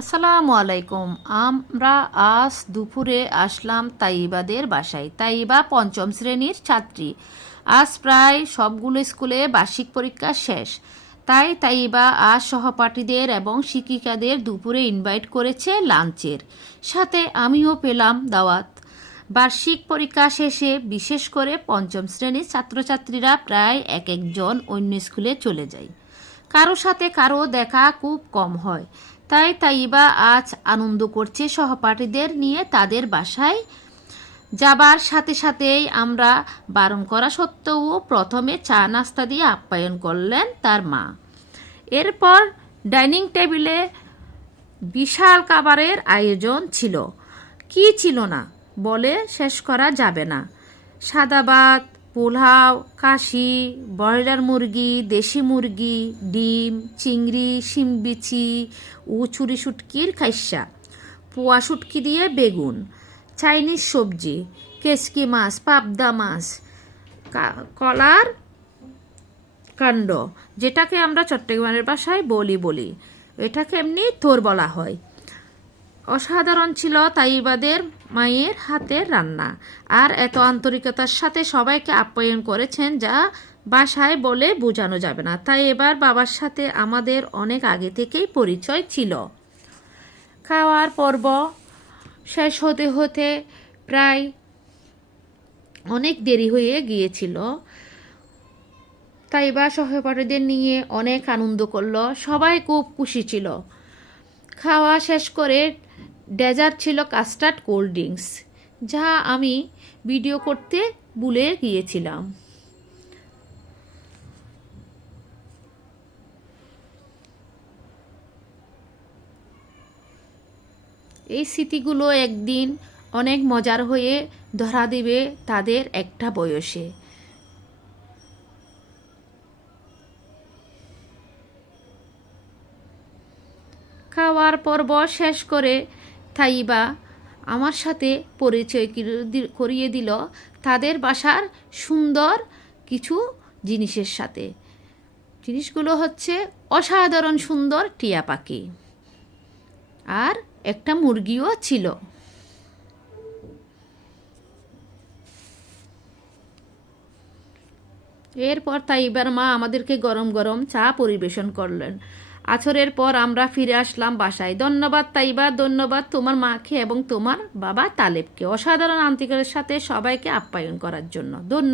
আসসালামু আলাইকুম। আমরা আজ দুপুরে আসলাম তাইবাদের বাসায়। তাইবা পঞ্চম শ্রেণীর ছাত্রী। আজ প্রায় সবগুলো স্কুলে বার্ষিক পরীক্ষা শেষ, তাই তাইবা আজ সহপাঠীদের এবং শিক্ষিকাদের দুপুরে ইনভাইট করেছে লাঞ্চের। সাথে আমিও পেলাম দাওয়াত। বার্ষিক পরীক্ষা শেষে বিশেষ করে পঞ্চম শ্রেণীর ছাত্রছাত্রীরা প্রায় এক একজন অন্য স্কুলে চলে যায়। কারো সাথে কারো দেখা খুব কম হয়, তাই তাইবা আজ আনন্দ করছে সহপাঠীদের নিয়ে তাদের বাসায় যাবার সাথে সাথেই আমরা বারণ করা সত্ত্বেও প্রথমে চা নাস্তা দিয়ে আপ্যায়ন করলেন তার মা। এরপর ডাইনিং টেবিলে বিশাল খাবারের আয়োজন ছিল। কি ছিল না বলে শেষ করা যাবে না। সাদা ভাত, পোলাও, কাশি, ব্রয়লার মুরগি, দেশি মুরগি, ডিম, চিংড়ি, শিমবিচি ও ছুরি শুটকির খাইসা, পোয়া শুটকি দিয়ে বেগুন, চাইনিজ সবজি, কেচকি মাছ, পাবদা মাছ, কলার কাণ্ড, যেটাকে আমরা চট্টগ্রামের ভাষায় বলি, এটাকে এমনি থোর বলা হয়। অসাধারণ ছিল তাইবাদের মায়ের হাতের রান্না, আর এত আন্তরিকতার সাথে সবাইকে আপ্যায়ন করেছেন যা ভাষায় বলে বোঝানো যাবে না। তাই এবার বাবার সাথে আমাদের অনেক আগে থেকেই পরিচয় ছিল। খাওয়ার পর্ব শেষ হতে হতে প্রায় অনেক দেরি হয়ে গিয়েছিল। তাইবা সহপাঠীদের নিয়ে অনেক আনন্দ করলো, সবাই খুব খুশি ছিল। খাওয়া শেষ করে ডেজার্ট ছিল কাস্টার্ড কোল্ড ড্রিঙ্কস, যা আমি ভিডিও করতে ভুলে গিয়েছিলাম। এই স্মৃতিগুলো একদিন অনেক মজার হয়ে ধরা দেবে তাদের একটা বয়সে। খাওয়ার পর্ব শেষ করে তাইবা আমার সাথে পরিচয় করিয়ে দিল তাদের বাসার সুন্দর কিছু জিনিসের সাথে। জিনিসগুলো হচ্ছে অসাধারণ সুন্দর টিয়া পাখি, আর একটা মুরগিও ছিল। এরপর তাইবার মা আমাদেরকে গরম গরম চা পরিবেশন করলেন। আছরের পর আমরা ফিরে আসলাম বাসায়। ধন্যবাদ তাইবা, ধন্যবাদ তোমার মাকে এবং তোমার বাবা তালেবকে অসাধারণ আন্তরিকতার সাথে সবাইকে আপ্যায়ন করার জন্য। ধন্যবাদ।